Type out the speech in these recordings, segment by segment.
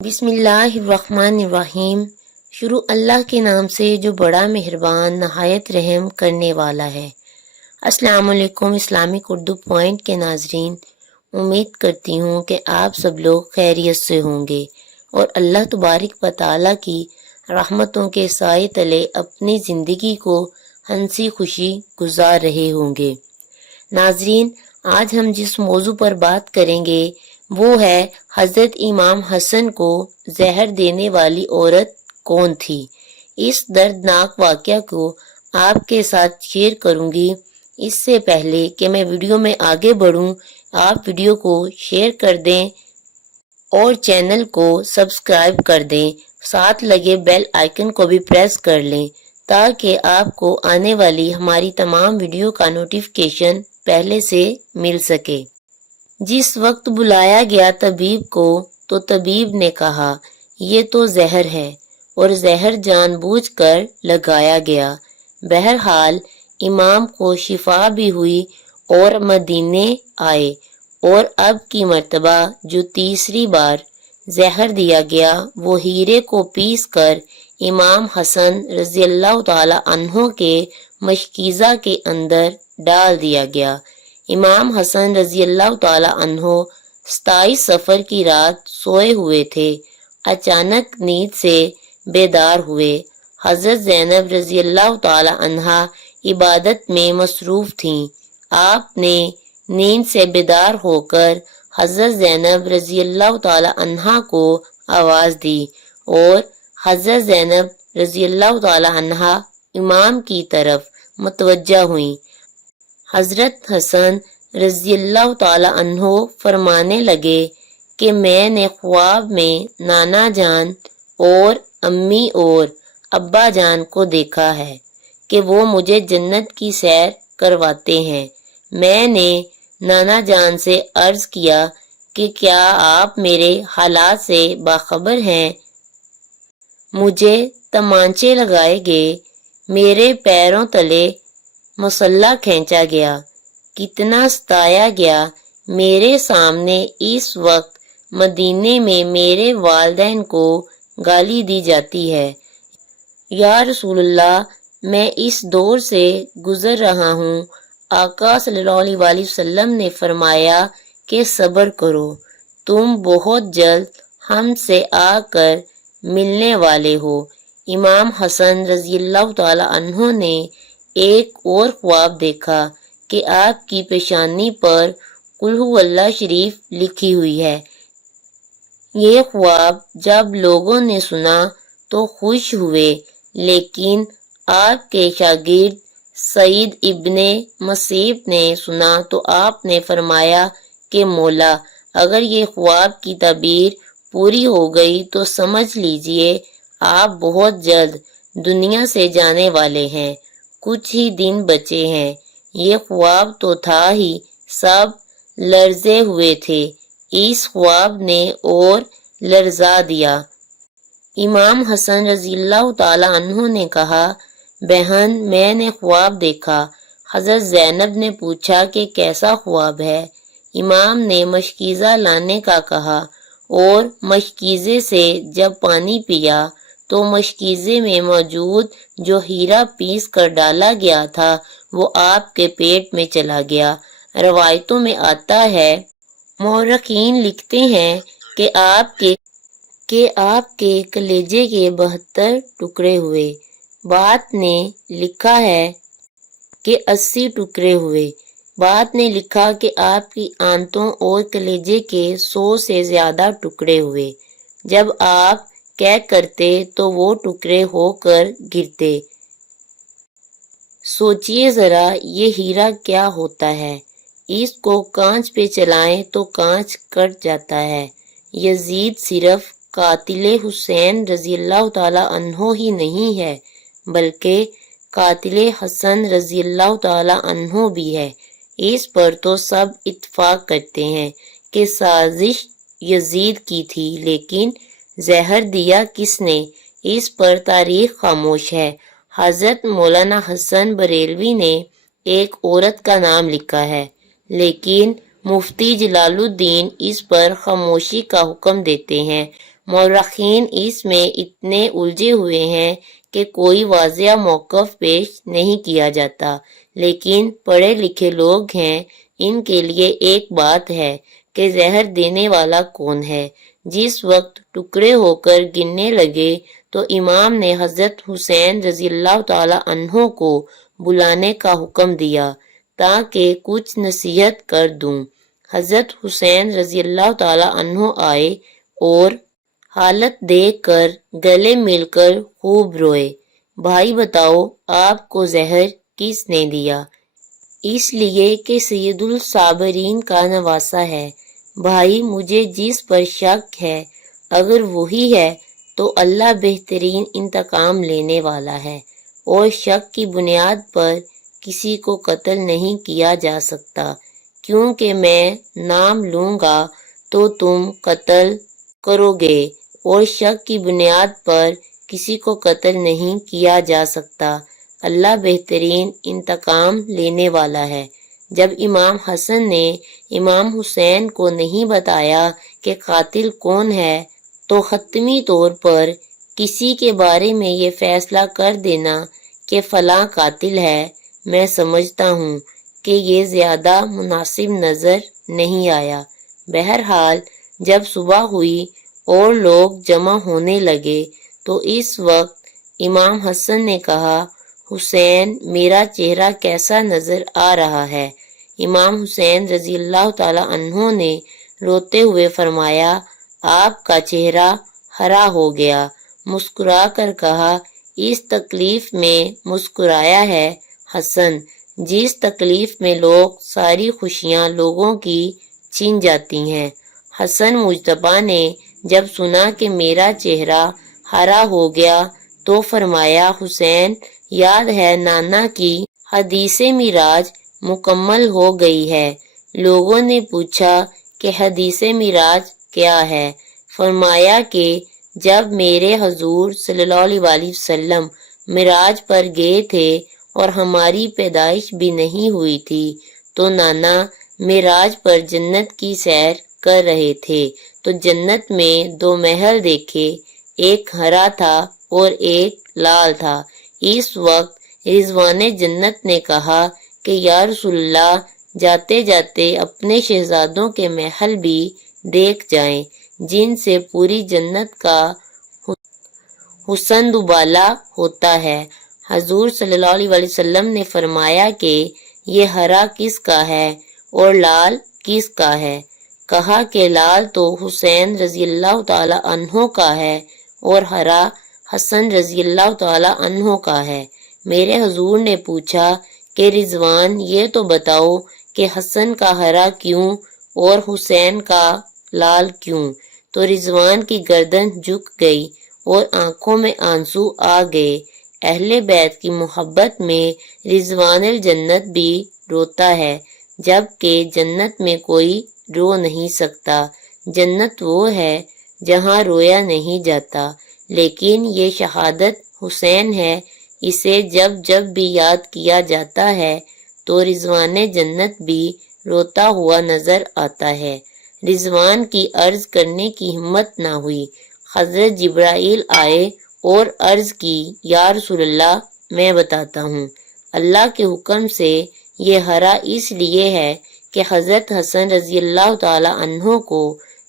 بسم اللہ الرحمن الرحیم۔ شروع اللہ کے نام سے جو بڑا مہربان نہایت رحم کرنے والا ہے۔ السلام علیکم اسلامک اردو پوائنٹ کے ناظرین، امید کرتی ہوں کہ آپ سب لوگ خیریت سے ہوں گے اور اللہ تبارک و تعالیٰ کی رحمتوں کے سائے تلے اپنی زندگی کو ہنسی خوشی گزار رہے ہوں گے۔ ناظرین، آج ہم جس موضوع پر بات کریں گے وہ ہے حضرت امام حسن کو زہر دینے والی عورت کون تھی۔ اس دردناک واقعہ کو آپ کے ساتھ شیئر کروں گی۔ اس سے پہلے کہ میں ویڈیو میں آگے بڑھوں، آپ ویڈیو کو شیئر کر دیں اور چینل کو سبسکرائب کر دیں، ساتھ لگے بیل آئیکن کو بھی پریس کر لیں تاکہ آپ کو آنے والی ہماری تمام ویڈیو کا نوٹیفیکیشن پہلے سے مل سکے۔ جس وقت بلایا گیا طبیب کو تو طبیب نے کہا یہ تو زہر ہے، اور زہر جان بوجھ کر لگایا گیا۔ بہرحال امام کو شفا بھی ہوئی اور مدینے آئے، اور اب کی مرتبہ جو تیسری بار زہر دیا گیا وہ ہیرے کو پیس کر امام حسن رضی اللہ تعالی عنہ کے مشکیزہ کے اندر ڈال دیا گیا۔ امام حسن رضی اللہ تعالی عنہ 27 صفر کی رات سوئے ہوئے تھے، اچانک نیند سے بیدار ہوئے۔ حضرت زینب رضی اللہ تعالی عنہا عبادت میں مصروف تھیں۔ آپ نے نیند سے بیدار ہو کر حضرت زینب رضی اللہ تعالی عنہا کو آواز دی، اور حضرت زینب رضی اللہ تعالی عنہا امام کی طرف متوجہ ہوئیں۔ حضرت حسن رضی اللہ تعالی عنہ فرمانے لگے کہ میں نے خواب میں نانا جان اور امی اور ابا جان کو دیکھا ہے کہ وہ مجھے جنت کی سیر کرواتے ہیں۔ میں نے نانا جان سے عرض کیا کہ کیا آپ میرے حالات سے باخبر ہیں؟ مجھے تمانچے لگائے گئے، میرے پیروں تلے مسلح کھینچا گیا، کتنا ستایا گیا۔ میرے سامنے اس وقت مدینے میں میرے والدین کو گالی دی جاتی ہے۔ یا رسول اللہ، میں اس دور سے گزر رہا ہوں۔ آقا صلی اللہ علیہ وآلہ وسلم نے فرمایا کہ صبر کرو، تم بہت جلد ہم سے آ کر ملنے والے ہو۔ امام حسن رضی اللہ تعالی عنہ نے ایک اور خواب دیکھا کہ آپ کی پیشانی پر قل ھو اللہ شریف لکھی ہوئی ہے۔ یہ خواب جب لوگوں نے سنا تو خوش ہوئے، لیکن آپ کے شاگرد سعید ابن مسیب نے سنا تو آپ نے فرمایا کہ مولا، اگر یہ خواب کی تعبیر پوری ہو گئی تو سمجھ لیجئے آپ بہت جلد دنیا سے جانے والے ہیں، کچھ ہی دن بچے ہیں۔ یہ خواب تو تھا ہی، سب لرزے ہوئے تھے۔ اس خواب نے اور لرزا دیا۔ امام حسن رضی اللہ تعالی عنہ نے کہا، بہن میں نے خواب دیکھا۔ حضرت زینب نے پوچھا کہ کیسا خواب ہے؟ امام نے مشکیزہ لانے کا کہا، اور مشکیزے سے جب پانی پیا تو مشکیزے میں موجود جو ہیرا پیس کر ڈالا گیا تھا وہ آپ کے پیٹ میں چلا گیا۔ روایتوں میں آتا ہے، مورخین لکھتے ہیں کہ آپ کے کلیجے کے 72 ٹکڑے ہوئے۔ بعض نے لکھا ہے کہ 80 ٹکڑے ہوئے۔ بعض نے لکھا کہ آپ کی آنتوں اور کلیجے کے 100 سے زیادہ ٹکڑے ہوئے۔ جب آپ کیا کرتے تو وہ ٹکڑے ہو کر گرتے۔ سوچئے ذرا یہ ہیرا کیا ہوتا ہے، اس کو کانچ پہ چلائیں تو کانچ کٹ جاتا ہے۔ یزید صرف قاتل حسین رضی اللہ تعالی عنہ ہی نہیں ہے بلکہ قاتل حسن رضی اللہ تعالی عنہ بھی ہے۔ اس پر تو سب اتفاق کرتے ہیں کہ سازش یزید کی تھی، لیکن زہر دیا کس نے، اس پر تاریخ خاموش ہے۔ حضرت مولانا حسن بریلوی نے ایک عورت کا نام لکھا ہے، لیکن مفتی جلال الدین اس پر خاموشی کا حکم دیتے ہیں۔ مورخین اس میں اتنے الجھے ہوئے ہیں کہ کوئی واضح موقف پیش نہیں کیا جاتا، لیکن پڑھے لکھے لوگ ہیں، ان کے لیے ایک بات ہے کہ زہر دینے والا کون ہے۔ جس وقت ٹکڑے ہو کر گرنے لگے تو امام نے حضرت حسین رضی اللہ تعالی عنہ کو بلانے کا حکم دیا تاکہ کچھ نصیحت کر دوں۔ حضرت حسین رضی اللہ تعالی عنہ آئے اور حالت دیکھ کر گلے مل کر خوب روئے۔ بھائی بتاؤ آپ کو زہر کس نے دیا؟ اس لیے کہ سید الصابرین کا نواسہ ہے۔ بھائی مجھے جس پر شک ہے اگر وہی ہے تو اللہ بہترین انتقام لینے والا ہے، اور شک کی بنیاد پر کسی کو قتل نہیں کیا جا سکتا، کیونکہ میں نام لوں گا تو تم قتل کرو گے، اور شک کی بنیاد پر کسی کو قتل نہیں کیا جا سکتا، اللہ بہترین انتقام لینے والا ہے۔ جب امام حسن نے امام حسین کو نہیں بتایا کہ قاتل کون ہے تو حتمی طور پر کسی کے بارے میں یہ فیصلہ کر دینا کہ فلاں قاتل ہے، میں سمجھتا ہوں کہ یہ زیادہ مناسب نظر نہیں آیا۔ بہرحال جب صبح ہوئی اور لوگ جمع ہونے لگے تو اس وقت امام حسن نے کہا، حسین میرا چہرہ کیسا نظر آ رہا ہے؟ امام حسین رضی اللہ تعالی عنہ نے روتے ہوئے فرمایا، آپ کا چہرہ ہرا ہو گیا۔ مسکرا کر کہا، اس تکلیف میں مسکرایا ہے حسن، جس تکلیف میں لوگ ساری خوشیاں لوگوں کی چھن جاتی ہیں۔ حسن مجتبیٰ نے جب سنا کہ میرا چہرہ ہرا ہو گیا تو فرمایا، حسین یاد ہے نانا کی حدیث معراج مکمل ہو گئی ہے؟ لوگوں نے پوچھا کہ حدیث معراج کیا ہے؟ فرمایا کہ جب میرے حضور صلی اللہ علیہ وسلم معراج پر گئے تھے اور ہماری پیدائش بھی نہیں ہوئی تھی تو نانا معراج پر جنت کی سیر کر رہے تھے تو جنت میں 2 محل دیکھے، ایک ہرا تھا اور ایک لال تھا۔ اس وقت رضوان جنت نے کہا کہ یا رسول اللہ، جاتے جاتے اپنے شہزادوں کے محل بھی دیکھ جائیں جن سے پوری جنت کا حسن دوبالا ہوتا ہے۔ حضور صلی اللہ علیہ وسلم نے فرمایا کہ یہ ہرا کس کا ہے اور لال کس کا ہے؟ کہا کہ لال تو حسین رضی اللہ تعالی عنہ کا ہے اور ہرا حسن رضی اللہ تعالی عنہ کا ہے۔ میرے حضور نے پوچھا کہ رضوان یہ تو بتاؤ کہ حسن کا ہرا کیوں اور حسین کا لال کیوں؟ تو رضوان کی گردن جھک گئی اور آنکھوں میں آنسو آ گئے۔ اہل بیت کی محبت میں رضوان الجنت بھی روتا ہے، جبکہ جنت میں کوئی رو نہیں سکتا۔ جنت وہ ہے جہاں رویا نہیں جاتا، لیکن یہ شہادت حسین ہے، اسے جب جب بھی یاد کیا جاتا ہے تو رضوان جنت بھی روتا ہوا نظر آتا ہے۔ رضوان کی عرض کرنے کی ہمت نہ ہوئی۔ حضرت جبرائیل آئے اور عرض کی، یا رسول اللہ میں بتاتا ہوں، اللہ کے حکم سے یہ ہرا اس لیے ہے کہ حضرت حسن رضی اللہ تعالی عنہ کو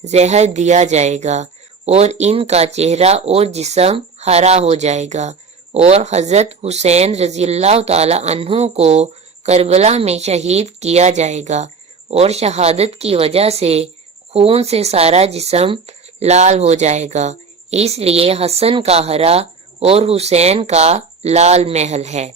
زہر دیا جائے گا اور ان کا چہرہ اور جسم ہرا ہو جائے گا، اور حضرت حسین رضی اللہ تعالی عنہ کو کربلا میں شہید کیا جائے گا، اور شہادت کی وجہ سے خون سے سارا جسم لال ہو جائے گا، اس لیے حسن کا ہرا اور حسین کا لال محل ہے۔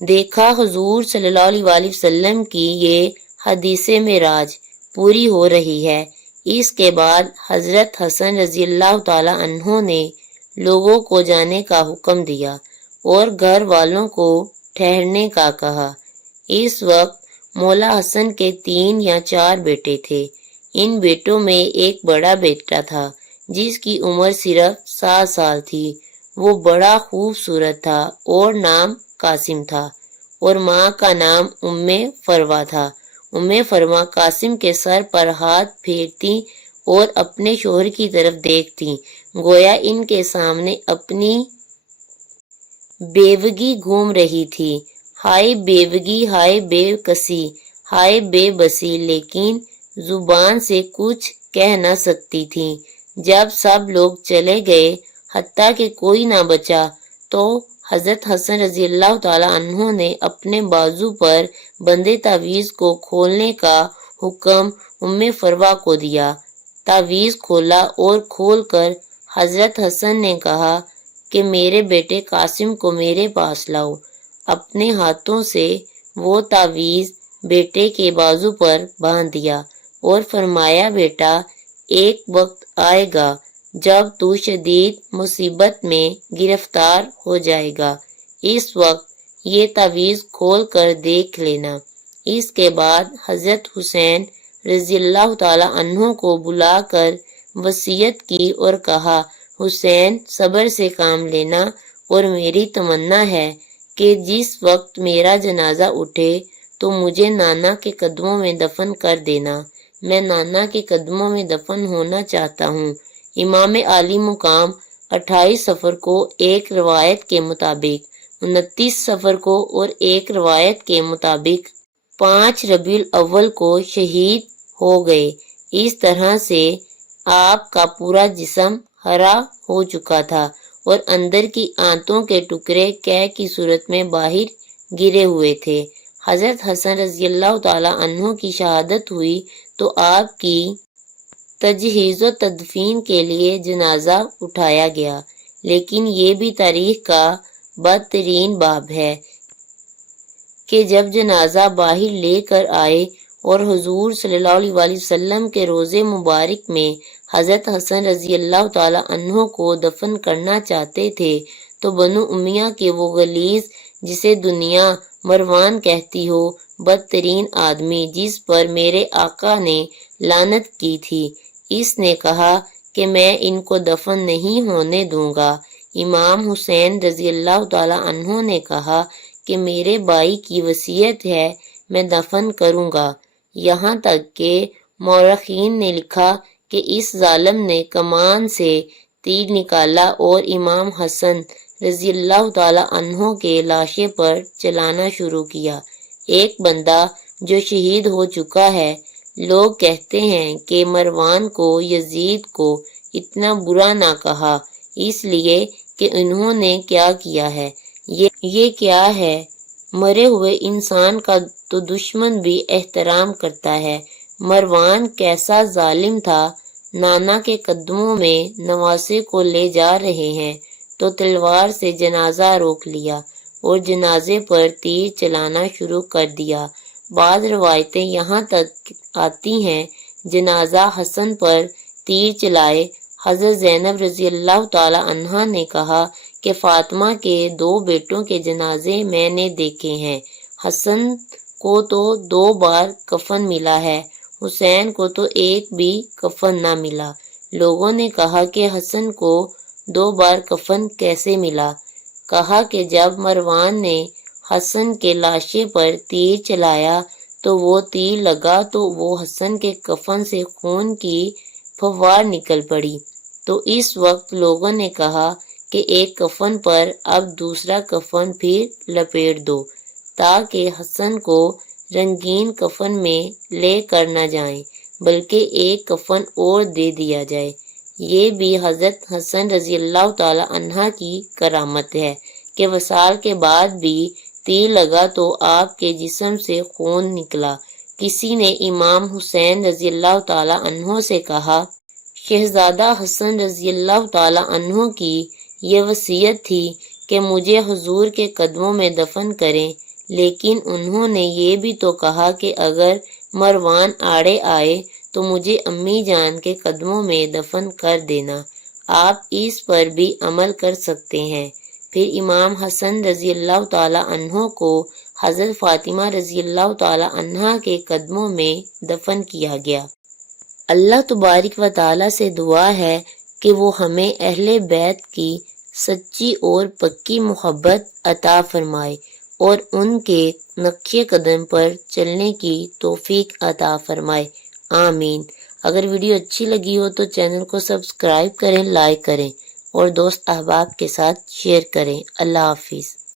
دیکھا حضور صلی اللہ علیہ وسلم کی یہ حدیث معراج پوری ہو رہی ہے۔ اس کے بعد حضرت حسن رضی اللہ تعالی عنہ نے لوگوں کو جانے کا حکم دیا اور گھر والوں کو ٹھہرنے کا کہا۔ اس وقت مولا حسن کے 3 یا 4 بیٹے تھے۔ ان بیٹوں میں ایک بڑا بیٹا تھا جس کی عمر صرف 7 سال تھی۔ وہ بڑا خوبصورت تھا اور نام قاسم تھا، اور ماں کا نام ام فروا تھا۔ ام فروا قاسم کے سر پر ہاتھ پھیرتی اور اپنے شوہر کی طرف دیکھتی، گویا ان کے سامنے اپنی بیوگی گھوم رہی تھی۔ ہائے بیوگی، ہائے بے کسی، ہائے بے بسی، لیکن زبان سے کچھ کہہ نہ سکتی تھی۔ جب سب لوگ چلے گئے، حتیٰ کہ کوئی نہ بچا، تو حضرت حسن رضی اللہ تعالیٰ عنہ نے اپنے بازو پر بندے تعویذ کو کھولنے کا حکم ام فروہ کو دیا۔ تعویذ کھولا اور کھول کر حضرت حسن نے کہا کہ میرے بیٹے قاسم کو میرے پاس لاؤ۔ اپنے ہاتھوں سے وہ تعویذ بیٹے کے بازو پر باندھ دیا اور فرمایا بیٹا ایک وقت آئے گا جب تو شدید مصیبت میں گرفتار ہو جائے گا، اس وقت یہ تعویذ کھول کر دیکھ لینا۔ اس کے بعد حضرت حسین رضی اللہ تعالیٰ عنہ کو بلا کر وصیت کی اور کہا حسین صبر سے کام لینا، اور میری تمنا ہے کہ جس وقت میرا جنازہ اٹھے تو مجھے نانا کے قدموں میں دفن کر دینا، میں نانا کے قدموں میں دفن ہونا چاہتا ہوں۔ امام عالی مقام 28 صفر کو ایک روایت کے مطابق، 29 صفر کو اور ایک روایت کے مطابق 5 ربیع الاول کو شہید ہو گئے۔ اس طرح سے آپ کا پورا جسم ہرا ہو چکا تھا اور اندر کی آنتوں کے ٹکڑے قے کی صورت میں باہر گرے ہوئے تھے۔ حضرت حسن رضی اللہ تعالیٰ عنہ کی شہادت ہوئی تو آپ کی تجہیز و تدفین کے لیے جنازہ اٹھایا گیا، لیکن یہ بھی تاریخ کا بدترین باب ہے کہ جب جنازہ باہر لے کر آئے اور حضور صلی اللہ علیہ وآلہ وسلم کے روضے مبارک میں حضرت حسن رضی اللہ تعالیٰ عنہ کو دفن کرنا چاہتے تھے تو بنو امیہ کے وہ غلیظ، جسے دنیا مروان کہتی ہو، بدترین آدمی جس پر میرے آقا نے لعنت کی تھی، اس نے کہا کہ میں ان کو دفن نہیں ہونے دوں گا۔ امام حسین رضی اللہ تعالیٰ عنہ نے کہا کہ میرے بھائی کی وصیت ہے، میں دفن کروں گا۔ یہاں تک کہ مورخین نے لکھا کہ اس ظالم نے کمان سے تیر نکالا اور امام حسن رضی اللہ تعالیٰ عنہ کے لاشے پر چلانا شروع کیا۔ ایک بندہ جو شہید ہو چکا ہے، لوگ کہتے ہیں کہ مروان کو یزید کو اتنا برا نہ کہا، اس لیے کہ انہوں نے کیا کیا ہے، یہ کیا ہے، مرے ہوئے انسان کا تو دشمن بھی احترام کرتا ہے۔ مروان کیسا ظالم تھا، نانا کے قدموں میں نواسے کو لے جا رہے ہیں تو تلوار سے جنازہ روک لیا اور جنازے پر تیر چلانا شروع کر دیا۔ بعض روایتیں یہاں تک آتی ہیں جنازہ حسن پر تیر چلائے۔ حضرت زینب رضی اللہ تعالی عنہا نے کہا کہ فاطمہ کے 2 بیٹوں کے جنازے میں نے دیکھے ہیں، حسن کو تو 2 بار کفن ملا ہے، حسین کو تو ایک بھی کفن نہ ملا۔ لوگوں نے کہا کہ حسن کو 2 بار کفن کیسے ملا؟ کہا کہ جب مروان نے حسن کے لاشے پر تیر چلایا تو وہ تیر لگا تو وہ حسن کے کفن سے خون کی پھوار نکل پڑی، تو اس وقت لوگوں نے کہا کہ ایک کفن پر اب دوسرا کفن پھر لپیٹ دو تاکہ حسن کو رنگین کفن میں لے کر نہ جائیں، بلکہ ایک کفن اور دے دیا جائے۔ یہ بھی حضرت حسن رضی اللہ تعالی عنہ کی کرامت ہے کہ وصال کے بعد بھی تیر لگا تو آپ کے جسم سے خون نکلا۔ کسی نے امام حسین رضی اللہ تعالی عنہ سے کہا، شہزادہ حسن رضی اللہ تعالی عنہ کی یہ وصیت تھی کہ مجھے حضور کے قدموں میں دفن کریں، لیکن انہوں نے یہ بھی تو کہا کہ اگر مروان آڑے آئے تو مجھے امی جان کے قدموں میں دفن کر دینا، آپ اس پر بھی عمل کر سکتے ہیں۔ پھر امام حسن رضی اللہ تعالی عنہ کو حضرت فاطمہ رضی اللہ تعالی عنہا کے قدموں میں دفن کیا گیا۔ اللہ تبارک و تعالی سے دعا ہے کہ وہ ہمیں اہل بیت کی سچی اور پکی محبت عطا فرمائے اور ان کے نقش قدم پر چلنے کی توفیق عطا فرمائے، آمین۔ اگر ویڈیو اچھی لگی ہو تو چینل کو سبسکرائب کریں، لائک کریں اور دوست احباب کے ساتھ شیئر کریں۔ اللہ حافظ۔